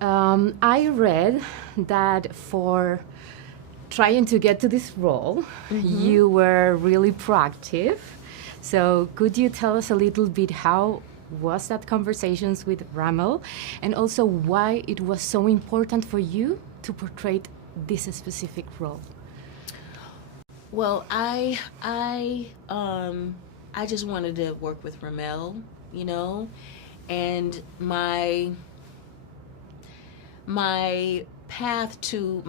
I read that for trying to get to this role, you were really proactive. So could you tell us a little bit how was that conversations with Ramel, and also why it was so important for you to portray this specific role? Well, I just wanted to work with Ramel, you know, and my path to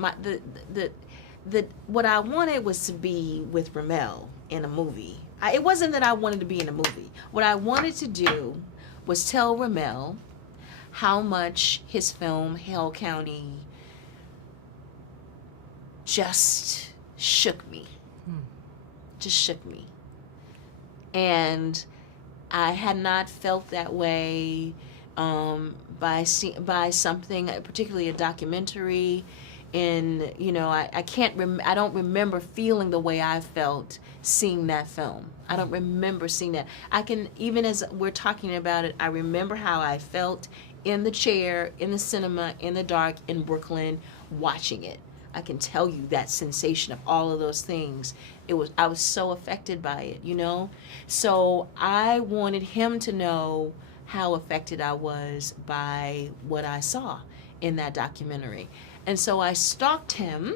the what I wanted was to be with Ramel in a movie. It wasn't that I wanted to be in a movie. What I wanted to do was tell Ramel how much his film Hell County just shook me. Just shook me. And I had not felt that way by something, particularly a documentary. And I don't remember feeling the way I felt seeing that film. I don't remember seeing that. I can, even as we're talking about it, I remember how I felt in the chair, in the cinema, in the dark, in Brooklyn, watching it. I can tell you that sensation of all of those things. I was so affected by it, you know? So I wanted him to know how affected I was by what I saw in that documentary. And so I stalked him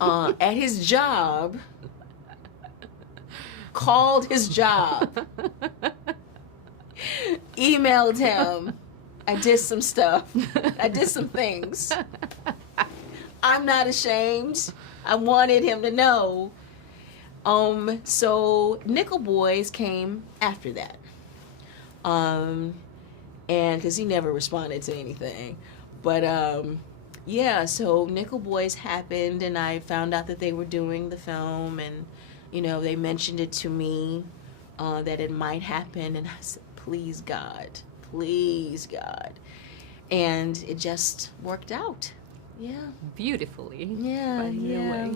at his job, called his job, emailed him. I did some stuff. I did some things. I'm not ashamed. I wanted him to know. So Nickel Boys came after that. And because he never responded to anything. But yeah, so Nickel Boys happened, and I found out that they were doing the film, and they mentioned it to me that it might happen, and I said, please God, and it just worked out. Yeah, beautifully. Yeah, yeah.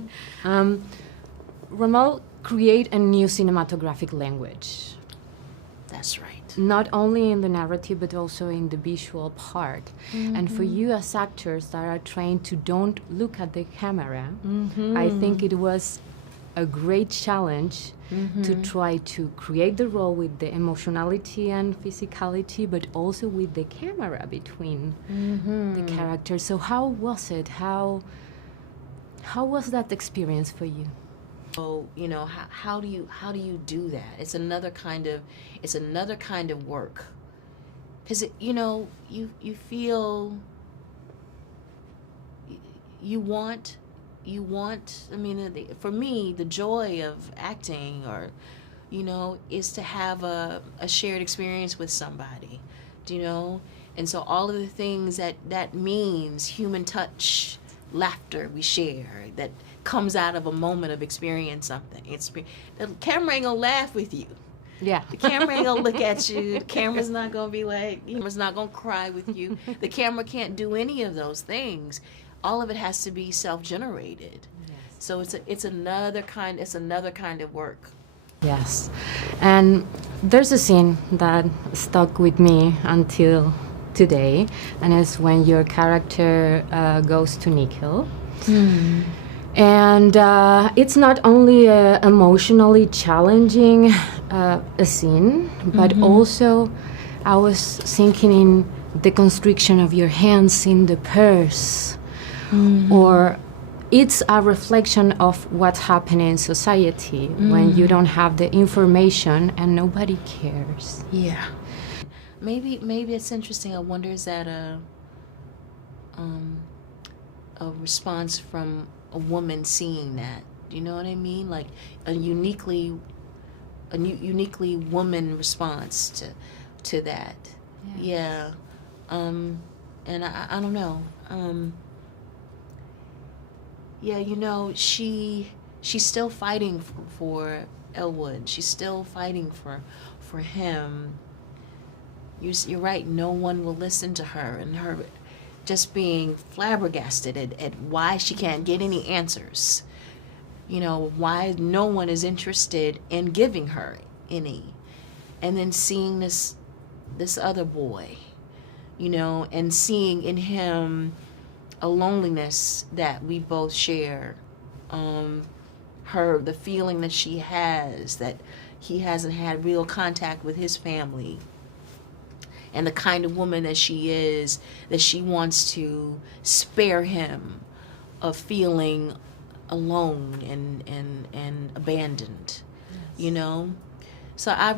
Ramel create a new cinematographic language. That's right. Not only in the narrative, but also in the visual part. And for you as actors that are trained to don't look at the camera, I think it was a great challenge to try to create the role with the emotionality and physicality, but also with the camera between the characters. So how was it? How was that experience for you? So how do you do that? It's another kind of work, because you feel you want. I mean, for me, the joy of acting, is to have a shared experience with somebody, and so all of the things that means, human touch, laughter we share, that comes out of a moment of experience something. The camera ain't gonna laugh with you. Yeah. The camera ain't gonna look at you. The camera's not gonna be like, the camera's not gonna cry with you. The camera can't do any of those things. All of it has to be self-generated. Yes. So it's another kind of work. Yes. And there's a scene that stuck with me until today, and it's when your character goes to Nickel. And it's not only emotionally challenging a scene, but also I was thinking in the constriction of your hands in the purse, or it's a reflection of what's happening in society when you don't have the information and nobody cares. Yeah. Maybe it's interesting. I wonder, is that a response from a woman seeing that? Do you know what I mean? Like a uniquely woman response to that. Yeah. And I don't know. Yeah, she's still fighting for Elwood. She's still fighting for him. You're right. No one will listen to her, and her just being flabbergasted at why she can't get any answers. Why no one is interested in giving her any. And then seeing this other boy, you know, and seeing in him a loneliness that we both share. The feeling that she has, that he hasn't had real contact with his family, and the kind of woman that she is, that she wants to spare him of feeling alone and abandoned, you know? So I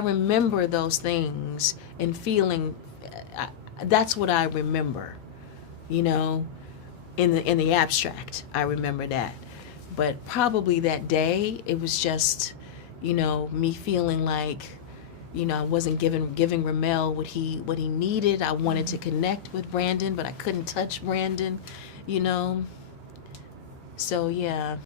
remember those things and feeling, that's what I remember, you know, in the abstract. I remember that. But probably that day, it was just, you know, me feeling like, you know, I wasn't giving Ramel what he needed. I wanted to connect with Brandon, but I couldn't touch Brandon, you know. So yeah,